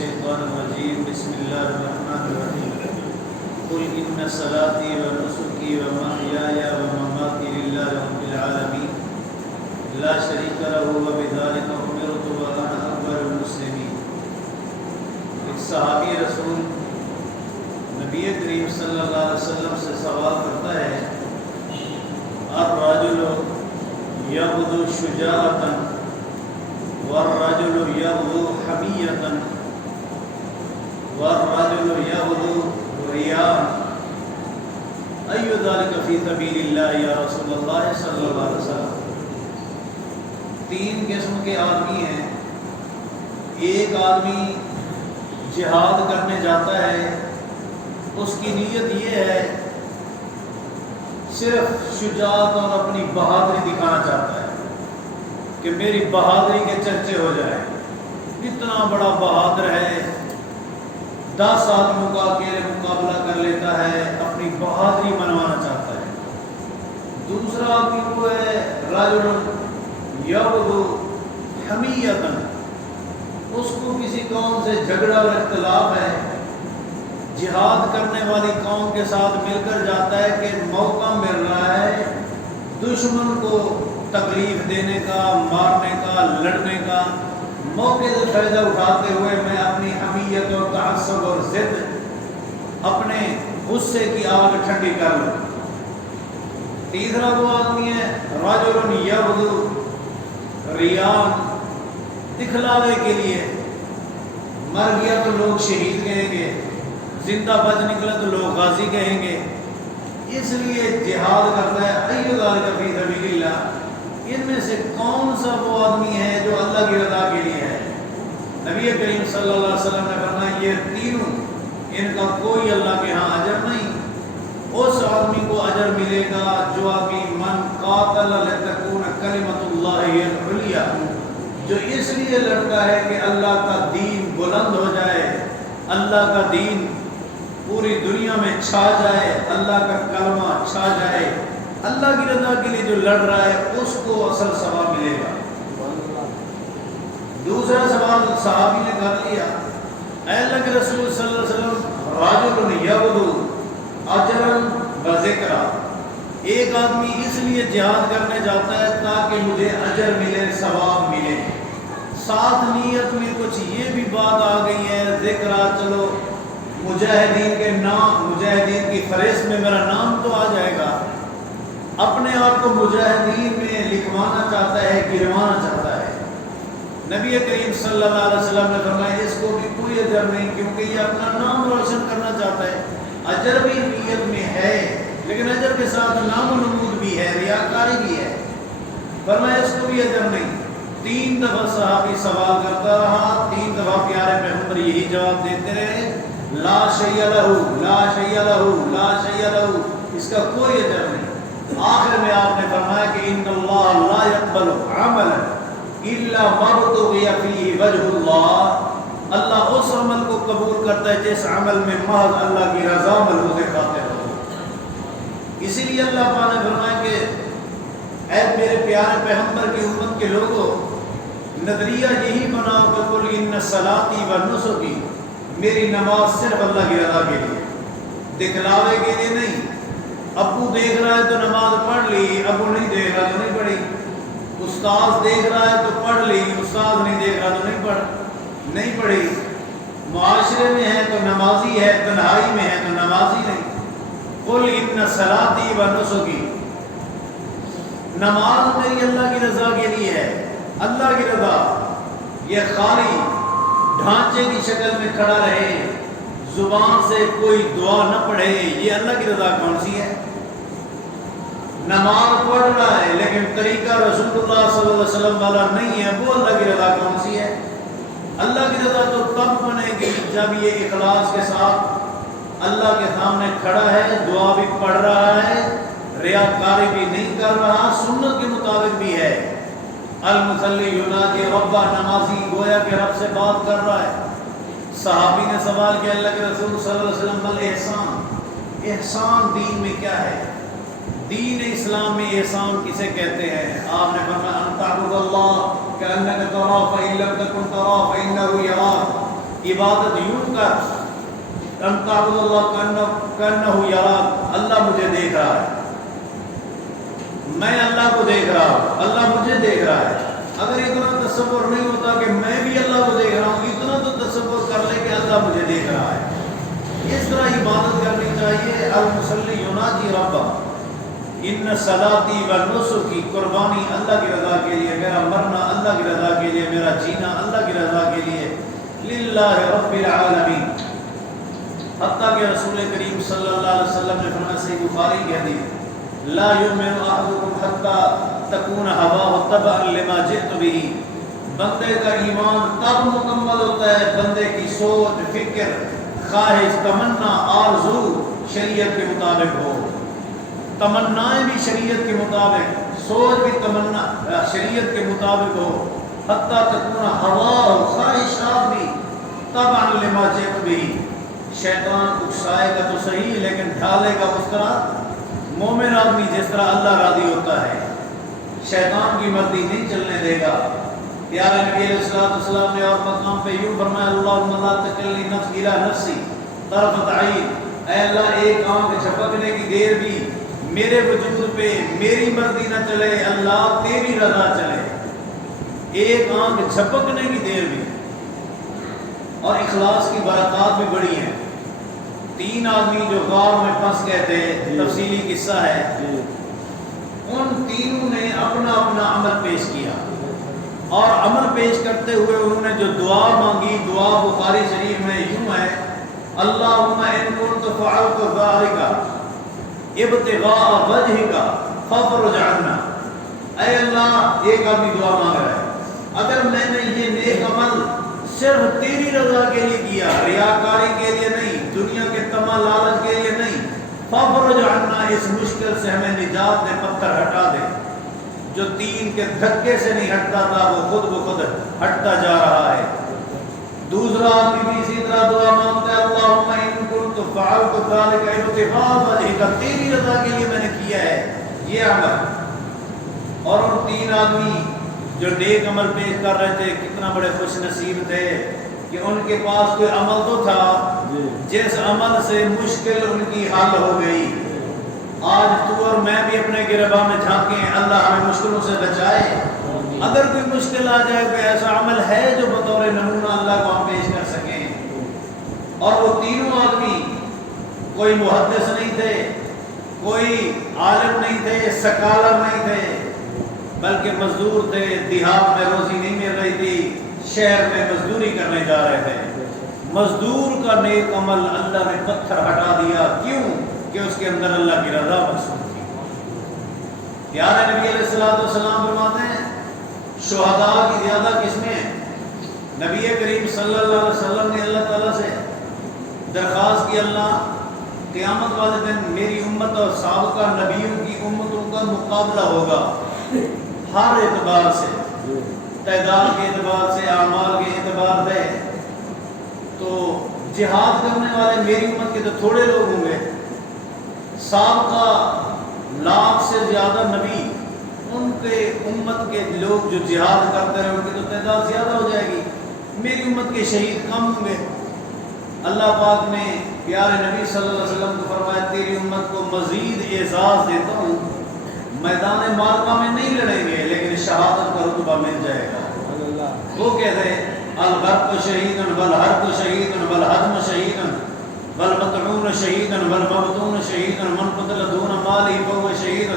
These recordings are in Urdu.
الشیطان الرجیم بسم اللہ الرحمن الرحیم قل ان صلاتی و نسکی و محیای و مماتی للہ رب العالمین لا شریک لہ وبذلک امرت وانا اکبر المسلمین۔ ایک صحابی رسول نبی کریم صلی اللہ علیہ وسلم سے سوال کرتا ہے الرجل یغدو شجاعۃ والرجل یغدو حمیۃ والرجل یغدو ریاء ای ذلک فی سبیل اللہ یا رسول اللہ صلی اللہ علیہ وسلم۔ تین قسم کے آدمی ہیں۔ ایک آدمی جہاد کرنے جاتا ہے، اس کی نیت یہ ہے صرف شجاعت اور اپنی بہادری دکھانا چاہتا ہے کہ میری بہادری کے چرچے ہو جائیں، اتنا بڑا بہادر ہے، 10 آدمیوں کا اکیلے مقابلہ کر لیتا ہے، اپنی بہادری منوانا چاہتا ہے۔ دوسرا آدمی وہ ہے رجل یغدو حمیۃ، اس کو کسی قوم سے جھگڑا اور اختلاف ہے، جہاد کرنے والی قوم کے ساتھ مل کر جاتا ہے کہ موقع مل رہا ہے دشمن کو تکلیف دینے کا، مارنے کا، لڑنے کا، موقع سے فائدہ اٹھاتے ہوئے میں اپنی حمیت اور تعصب اور ضد، اپنے غصے کی آگ ٹھنڈی کر لوں۔ تیسرا وہ آدمی ہے رجل یغدو ریاء، دکھلاوے کے لیے، مر گیا تو لوگ شہید کہیں گے، زندہ بچ نکلا تو لوگ غازی کہیں گے، اس لیے جہاد کرتا ہے۔ ای ذلک فی سبیل اللہ، ان میں سے کون سا وہ آدمی ہے جو اللہ کی رضا کے لیے ہے؟ نبی کریم صلی اللہ علیہ وسلم نے فرمایا یہ تینوں، ان کا کوئی اللہ کے ہاں اجر نہیں۔ اس آدمی کو اجر ملے گا جو آدمی من قاتل لتکون کلمۃ اللہ ہی العلیٰ، جو اس لیے لڑتا ہے کہ اللہ کا دین بلند ہو جائے، اللہ کا دین پوری دنیا میں چھا جائے، اللہ کا کلمہ چھا جائے، اللہ کی رضا کے لیے جو لڑ رہا ہے اس کو اصل ثواب ملے گا۔ دوسرا سوال صحابی نے کر لیا، اے اللہ کے رسول صلی اللہ علیہ وسلم، رجل یغدو اجرا و ذکرا، ایک آدمی اس لیے جہاد کرنے جاتا ہے تاکہ مجھے اجر ملے، ثواب ملے، ساتھ نیت میں کچھ یہ بھی بات آ گئی ہے ذکرا، چلو مجاہدین کے نام، مجاہدین کی فہرست میں میرا نام تو آ جائے گا، اپنے آپ کو مجاہدین میں لکھوانا چاہتا ہے، گروانا چاہتا ہے۔ نبی کریم صلی اللہ علیہ وسلم نے فرمایا اس کو بھی کوئی اجر نہیں، کیونکہ یہ اپنا نام روشن کرنا چاہتا ہے، اجر بھی نیت میں ہے لیکن اجر کے ساتھ نام و نمود بھی ہے، ریاکاری بھی ہے، فرمایا اس کو بھی اجر نہیں۔ 3 دفعہ صحابی سوال کرتا رہا، 3 دفعہ پیارے پیغمبر یہی جواب دیتے رہے، لا شیء لہ، لا شیء لہ، لا شیء لہ، اس کا کوئی اجر نہیں۔ آخر میں آپ نے فرمایا کہ ان اللہ لا يقبل عملا الا ما ابتغی فیہ وجہ اللہ، اللہ اس عمل کو قبول کرتا ہے جس عمل میں محض اللہ کی رضا ملحوظ خاطر ہو۔ اسی لیے اللہ پاک نے فرمایا کہ اے میرے پیارے پیغمبر کی امت کے لوگوں، نظریہ یہی بناؤ کہ قل ان صلاتی و نسکی، میری نماز صرف اللہ کی رضا کے لیے، دکھلاوے کے لیے نہیں۔ ابو دیکھ رہا ہے تو نماز پڑھ لی، ابو نہیں دیکھ رہا تو نہیں پڑھی، استاذ دیکھ رہا ہے تو پڑھ لی، استاذ نہیں دیکھ رہا تو نہیں پڑھی، معاشرے میں ہے تو نمازی ہے، تنہائی میں ہے تو نمازی نہیں۔ قل ان صلاتی و نسکی، نماز میری اللہ کی رضا کے لیے ہے۔ اللہ کی رضا یہ خالی ڈھانچے کی شکل میں کھڑا رہے، زبان سے کوئی دعا نہ پڑھے، یہ اللہ کی رضا کون سی ہے؟ نماز پڑھ رہا ہے لیکن طریقہ رسول اللہ صلی اللہ علیہ وسلم والا نہیں ہے، وہ اللہ کی رضا کون سی ہے؟ اللہ کی رضا تو تب بنے گی جب یہ اخلاص کے ساتھ اللہ کے سامنے کھڑا ہے، دعا بھی پڑھ رہا ہے، ریاکاری بھی نہیں کر رہا، سنت کے مطابق بھی ہے۔ المصلی یناجی ربہ، نمازی گویا کہ رب سے بات کر رہا ہے۔ صحابی نے سوال کیا اللہ کے رسول صلی اللہ علیہ وسلم، احسان، احسان دین میں کیا ہے؟ دین اسلام میں احسان کسے کہتے ہیں؟ آپ نے فرمایا ان تعبد اللہ کأنک تراہ فإن لم تکن تراہ فإنہ یراک، عبادت یوں کر انت عبد اللہ کانہ یراک، اللہ مجھے دیکھ رہا ہے، میں اللہ کو دیکھ رہا ہوں، اللہ مجھے دیکھ رہا ہے۔ اگر اتنا تصور نہیں ہوتا کہ میں بھی اللہ کو دیکھ رہا ہوں، اتنا تو تصور کر لے کہ اللہ مجھے دیکھ رہا ہے۔ اس طرح عبادت کرنی چاہیے۔ المصلی یناجی ربہ، ان صلاتی و نسکی، قربانی اللہ کی رضا کے لیے، میرا مرنا اللہ کی رضا کے لیے، میرا جینا اللہ کی رضا کے لیے، للہ رب العالمین۔ حتیٰ کہ رسول کریم صلی اللہ علیہ وسلم نے فرمایا، صحیح بخاری کی حدیث، لا یؤمن احدکم حتی تکون ہواہ تبعا لما جئت بہ، بندے کا ایمان تب مکمل ہوتا ہے بندے کی سوچ، فکر، خواہش، تمنا، آرزو شریعت کے مطابق ہو، تمنائیں بھی شریعت کے مطابق، سوچ بھی تمنا شریعت کے مطابق ہو، حتیٰ تکون ہواہ، خواہشات بھی تبعا لما جئت بہ۔ شیطان اکسائے گا تو صحیح لیکن ڈھالے گا اس طرح، مومن آدمی جس طرح اللہ راضی ہوتا ہے، شیطان کی مرضی نہیں چلنے دے گا۔ پیارے نبی علیہ السلام نے اور مقام پہ یوں فرمایا، اللہم لا تکلنی نفس الی نفسی طرفۃ عین، اے اللہ ایک آنکھ جھپکنے کی دیر بھی میرے وجود پہ میری مرضی نہ چلے، اللہ تیری رضا چلے، ایک آنکھ جھپکنے کی دیر بھی۔ اور اخلاص کی برکات بھی بڑی ہیں۔ 3 آدمی جو غار میں پھنس گئے تھے، تفصیلی قصہ ہے، ان تینوں نے اپنا اپنا عمل پیش کیا، اور عمل پیش کرتے ہوئے انہوں نے جو دعا مانگی، دعا بخاری شریف میں یوں ہے، اللہم ان کنت فعلت ذلک ابتغاء وجہک فافرج عنا، اے اللہ، ایک آدمی دعا مانگ رہا ہے، اگر میں نے یہ نیک عمل صرف تیری رضا کے لیے کیا، ریاکاری کے لیے نہیں، دنیا کے تما لالچ کے لیے نہیں، فافرج عنا، اس مشکل سے ہمیں نجات دے، پتھر ہٹا دے۔ جو 3 کے دھکے سے نہیں ہٹتا تھا وہ خود بخود ہٹتا جا رہا ہے۔ دوسرا آدمی بھی اسی طرح دعا مانگتا ہے، اللہم ان کنت فعلت ذلک ابتغاء وجہک، تیری رضا کے لیے میں نے کیا ہے یہ عمل۔ اور ان 3 آدمی جو نیک عمل پیش کر رہے تھے، کتنا بڑے خوش نصیب تھے کہ ان کے پاس کوئی عمل تو تھا جس عمل سے مشکل ان کی حل ہو گئی۔ آج تو اور میں بھی اپنے گرباں میں جھانکیں، اللہ ہمیں مشکلوں سے بچائے۔ اگر کوئی مشکل آ جائے، کوئی ایسا عمل ہے جو بطور نمونہ اللہ کو ہم پیش کر سکیں۔ اور وہ تینوں آدمی کوئی محدث نہیں تھے، کوئی عالم نہیں تھے، سکالر نہیں تھے، بلکہ مزدور تھے، دیہات میں روزی نہیں مل رہی تھی، شہر میں مزدوری کرنے جا رہے تھے۔ مزدور کا نیک عمل اللہ نے پتھر ہٹا دیا، کیوں؟ کہ اس کے اندر اللہ کی رضا مقصود تھی۔ پیارے نبی علیہ السلام فرماتے ہیں، شہداء کی زیادہ قسمیں ہیں۔ نبی کریم صلی اللہ علیہ وسلم نے اللہ تعالیٰ سے درخواست کی، اللہ قیامت والے دن میری امت اور سابقہ نبیوں کی امتوں کا مقابلہ ہوگا، ہر اعتبار سے، تعداد کے اعتبار سے، اعمال کے اعتبار سے۔ تو جہاد کرنے والے میری امت کے تو تھوڑے لوگ ہوں گے، سابقہ 1 لاکھ سے زیادہ نبی، ان کے امت کے لوگ جو جہاد کرتے رہے ان کی تو تعداد زیادہ ہو جائے گی، میری امت کے شہید کم ہوں گے۔ اللہ پاک نے پیارے نبی صلی اللہ علیہ وسلم کو فرمایا، تیری امت کو مزید اعزاز دیتا ہوں، میدان معرکہ میں نہیں لڑیں گے لیکن شہادت کا رتبہ مل جائے گا۔ وہ کہتے ہیں، الغرق شہید والحرق شہید والہدم شہید والمطعون شہید والمبتون شہید، من قتل دون مالہ فہو شہید،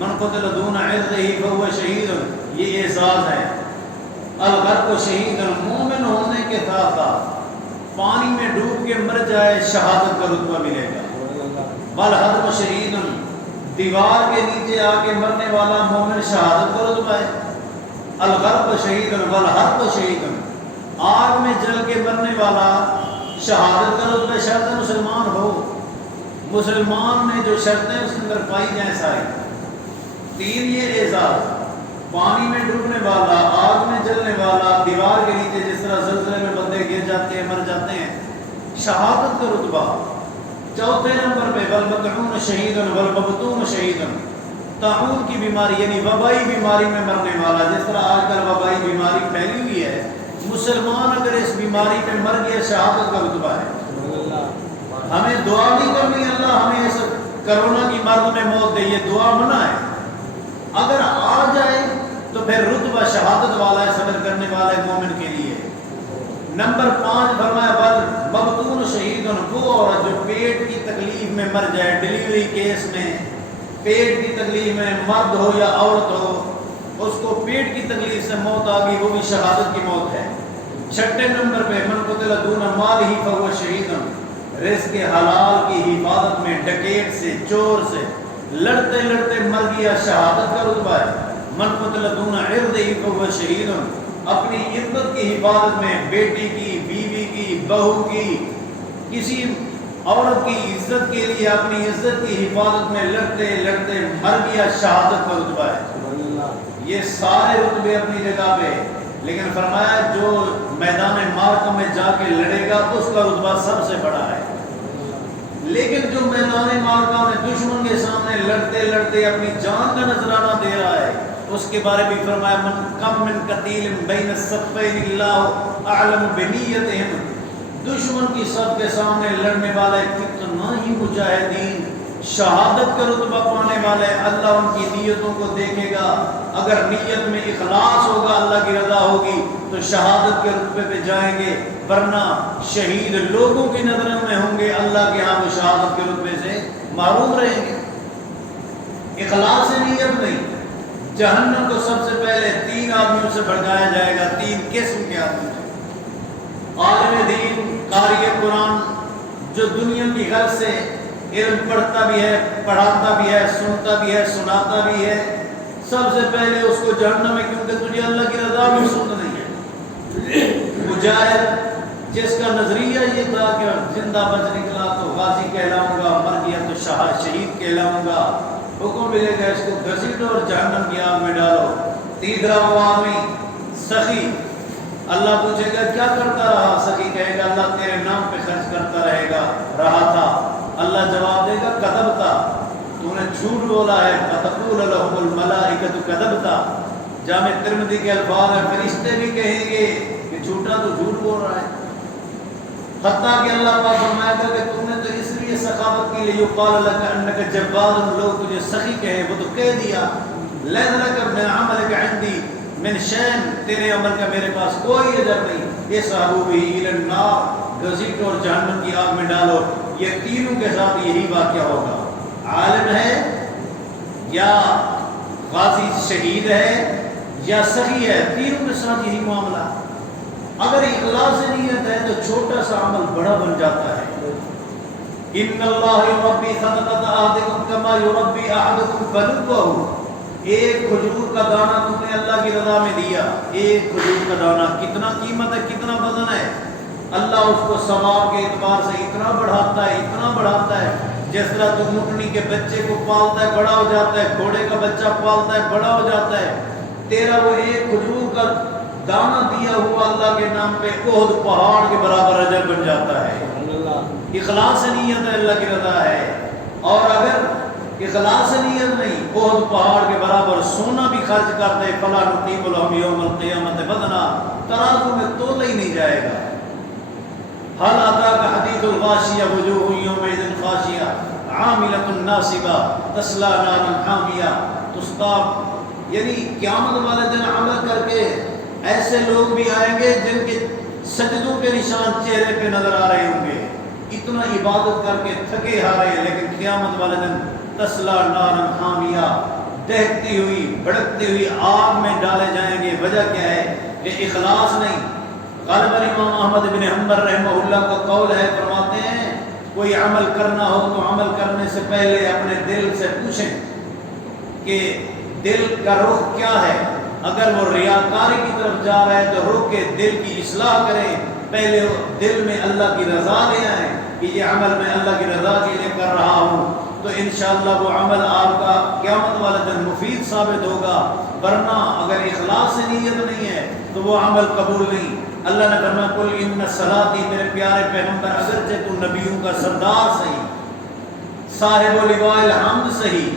من قتل دون عرضہ فہو شہید۔ یہ اعزاز ہے۔ الغرق شہید، مومن ہونے کے ساتھ پانی میں ڈوب کے مر جائے، شہادت کا رتبہ ملے گا۔ والہدم شہید، دیوار کے نیچے آ کے مرنے والا مومن، شہادت کا رتبہ ہے۔ الغرق شہید والحرق شہید، آگ میں جل کے مرنے والا، شہادت کا رتبہ، شرط مسلمان ہو، مسلمان نے جو شرطیں اس کے اندر پائی جائیں ساری۔ 3 یہ اعزاز، پانی میں ڈوبنے والا، آگ میں جلنے والا، دیوار کے نیچے جس طرح زلزلے میں بندے گر جاتے ہیں، مر جاتے ہیں، شہادت کا رتبہ۔ چوتھے نمبر پہ والمطعون شہید والمبتون شہید، طاعون کی بیماری یعنی وبائی بیماری میں مرنے والا، جس طرح آج کل وبائی بیماری پھیلی ہوئی ہے، مسلمان اگر اس بیماری میں مر گیا شہادت کا رتبہ ہے. ہمیں دعا نہیں کرنی اللہ ہمیں اس کرونا کی مرض میں موت دے، یہ دعا منع ہے. اگر آ جائے تو پھر رتبہ شہادت والا ہے، صبر کرنے والا ہے مومن کے لیے. نمبر 5 فرمایا بل مبتون شہید، وہ عورت جو پیٹ کی تکلیف میں مر جائے، ڈیلیوری کیس میں پیٹ کی تکلیف میں، مرد ہو یا عورت ہو، اس کو پیٹ کی تکلیف سے موت آ گئی، وہ بھی شہادت کی موت ہے. 6 نمبر پہ من قتل دون مالہ فہو شہید، رزق حلال کی حفاظت میں ڈکیٹ سے، چور سے لڑتے لڑتے مر گیا، شہادت کا رتبہ ہے. من قتل دون عرضہ فہو شہید، اپنی عزت کی حفاظت میں بیٹی کی، بیوی کی، بہو کی، کسی عورت کی عزت کے لیے اپنی عزت کی حفاظت میں لڑتے لڑتے مر گیا، شہادت کا رتبہ ہے. یہ سارے رتبے اپنی جگہ پہ، لیکن فرمایا جو میدان معرکہ میں جا کے لڑے گا اس کا رتبہ سب سے بڑا ہے. لیکن جو میدان معرکہ میں دشمن کے سامنے لڑتے لڑتے اپنی جان کا نذرانہ دے رہا ہے، اس کے بارے بھی فرمایا من کم من قتیل بین الصفین اللہ اعلم بنیتہم، دشمن کی صف کے سامنے لڑنے والے کتنا ہی مجاہدین شہادت کا رتبہ پانے والے، اللہ ان کی نیتوں کو دیکھے گا. اگر نیت میں اخلاص ہوگا، اللہ کی رضا ہوگی تو شہادت کے رتبے پہ جائیں گے، ورنہ شہید لوگوں کی نظروں میں ہوں گے، اللہ کے ہاں وہ شہادت کے رتبے سے محروم رہیں گے. اخلاص سے نیت نہیں. جہنم کو سب سے پہلے 3 آدمیوں سے بھڑکایا جائے گا، 3 قسم کے آدمی سے. عالم دین، قاری قرآن، جو دنیا کی غرض سے علم پڑھتا بھی ہے، پڑھاتا بھی ہے، سنتا بھی ہے، سناتا بھی ہے، سب سے پہلے اس کو جہنم میں، کیونکہ تجھے اللہ کی رضا بھی پسند نہیں ہے. مجاہد جس کا نظریہ یہ تھا کہ زندہ بچ نکلا تو غازی کہلاؤں گا، مر گیا تو شہید کہلاؤں گا، حکم ملے گا اس کو گھسیٹو اور جہنم کی آگ میں ڈالو. تیسرا وہ آدمی سخی، اللہ پوچھے گا کیا کرتا رہا؟ سخی کہے گا اللہ تیرے نام پہ خرچ کرتا رہا تھا. اللہ جواب دے گا کذبتا، تو نے جھوٹ بولا ہے. فتقول لهم الملائکۃ کذبتا، جامع ترمذی کے الفاظ ہیں، فرشتے بھی کہیں گے کہ جھوٹا تو جھوٹ بول رہا ہے. حتیٰ کہ اللہ پاک فرمائے گا کہ تم نے تو اس لیے سخاوت کی لیقال لک انک جبار، لوگ تجھے سخی کہے، وہ تو کہہ دیا لیس لک من عملک عندی من شیء، تیرے عمل کا میرے پاس کوئی اجر نہیں. اصحبوا بہ الی النار، گھسیٹو اور جہنم کی آگ میں ڈالو. یہ تینوں کے ساتھ یہی واقعہ ہوگا. عالم ہے یا غازی شہید ہے یا سخی ہے، تینوں کے ساتھ یہی معاملہ. اگر اخلاص نیت ہے تو چھوٹا سا عمل بڑا بن جاتا ہے. ان اللہ یربی صدقۃ احدکم کما یربی احدکم فلوہ، ایک کھجور کا دانہ تم نے اللہ کی رضا میں دیا، ایک کھجور کا دانہ کتنا قیمت ہے، کتنا وزن ہے. اللہ اس کو ثواب کے اعتبار سے اتنا بڑھاتا ہے، اتنا بڑھاتا ہے. جس طرح تو اونٹنی کے بچے کو پالتا ہے بڑا ہو جاتا ہے، گھوڑے کا بچہ پالتا ہے بڑا ہو جاتا ہے، تیرا وہ ایک کھجور کا دانہ دیا ہوا اللہ کے نام پہ احد پہاڑ کے برابر اجر بن جاتا ہے. اخلاص نیت ہے، اللہ کی رضا ہے. اور اگر اخلاص نیت نہیں، احد پہاڑ کے برابر سونا بھی خرچ کر دے، فلا نقیم لهم یوم القیامت وزنا، ترازو میں تولا ہی نہیں جائے گا. حل اتاک حدیث الغاشیہ وجوہ یومئذ خاشیہ عاملۃ ناصبہ تصلی نارا حامیہ تسقی، یعنی قیامت والے دن عمل کر کے ایسے لوگ بھی آئیں گے جن کے سجدوں کے نشان چہرے پہ نظر آ رہے ہوں گے، اتنا عبادت کر کے تھکے ہارے، لیکن قیامت والے دن تسلی نارا حامیہ، دہتی ہوئی بھڑکتی ہوئی آگ میں ڈالے جائیں گے. وجہ کیا ہے؟ کہ اخلاص نہیں. غالباً امام احمد بن حنبل رحمہ اللہ کا قول ہے، فرماتے ہیں کوئی عمل کرنا ہو تو عمل کرنے سے پہلے اپنے دل سے پوچھیں کہ دل کا رخ کیا ہے. اگر وہ ریاکاری کی طرف جا رہا ہے تو رخ کے دل کی اصلاح کریں، پہلے دل میں اللہ کی رضا لے آئیں کہ یہ عمل میں اللہ کی رضا کے لیے کر رہا ہوں، تو انشاءاللہ وہ عمل آپ کا قیامت والے دن مفید ثابت ہوگا. ورنہ اگر اخلاص سے نیت نہیں ہے تو وہ عمل قبول نہیں. اللہ نے فرمایا قل ان صلاتی، میرے پیارے پیغمبر اگرچہ تو نبیوں کا سردار صحیح، صاحب لواء الحمد صحیح،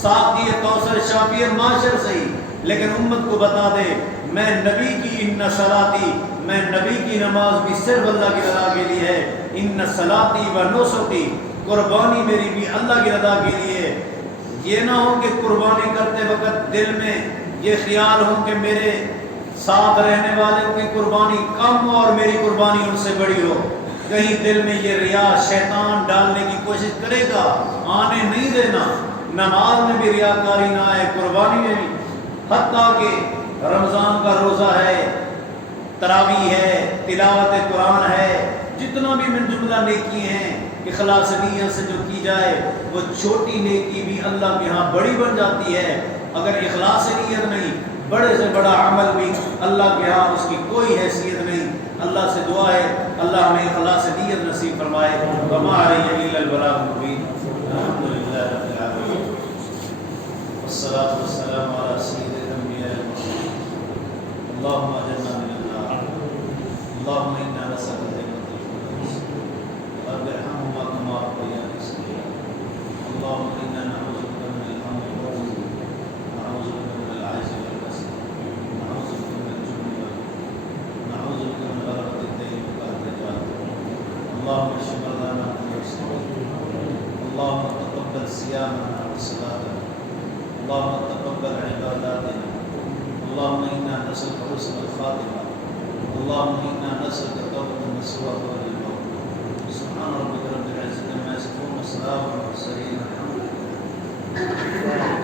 ساقی کوثر شافی معاشر صحیح، لیکن امت کو بتا دے میں نبی کی ان صلاتی، میں نبی کی نماز بھی صرف اللہ کی رضا کے لیے ہے، ان صلاتی و نسکی، قربانی میری بھی اللہ کی رضا کے لیے ہے۔ یہ نہ ہو کہ قربانی کرتے وقت دل میں یہ خیال ہو کہ میرے ساتھ رہنے والوں کی قربانی کم اور میری قربانی ان سے بڑی ہو، کہیں دل میں یہ ریا شیطان ڈالنے کی کوشش کرے گا، آنے نہیں دینا۔ نماز میں بھی ریاکاری نہ آئے، قربانی میں بھی، حتیٰ کہ رمضان کا روزہ ہے، تراویح ہے، تلاوت قرآن ہے، جتنا بھی من جملہ نیکی ہیں اخلاص نیت سے جو کی جائے وہ چھوٹی نیکی بھی اللہ کے ہاں بڑی بن جاتی ہے۔ اگر اخلاص نیت نہیں، بڑے سے بڑا عمل بھی اللہ کے ہاں اس کی کوئی حیثیت نہیں۔ اللہ سے دعا ہے اللہ ہمیں اخلاص نیت نصیب فرمائے۔ وما علینا الا البلاغ المبین۔ الحمدللہ رب العالمین، والصلاۃ والسلام علی سید الانبیاء والمرسلین۔ اللهم اجرنا من النار، اللهم انا نسألك جنة الفردوس، رب ارحمهما كما ربياني صغيرا۔ اللهم انا نعوذ بك من الهم والحزن، نعوذ بك من العجز والكسل، نعوذ بك من الجبن والبخل، نعوذ بك من غلبة الدين وقهر الرجال۔ اللهم اشف مرضانا والمسلمين، اللهم تقبل صيامنا وصلاتنا، اللهم تقبل عباداتنا، اللهم انا نسألك حسن الخاتمة، اللهم انا نسألك توبة نصوحا قبل الموت۔ سبحان ربك رب العزة عما يصفون، وسلام على المرسلين، الحمد لله۔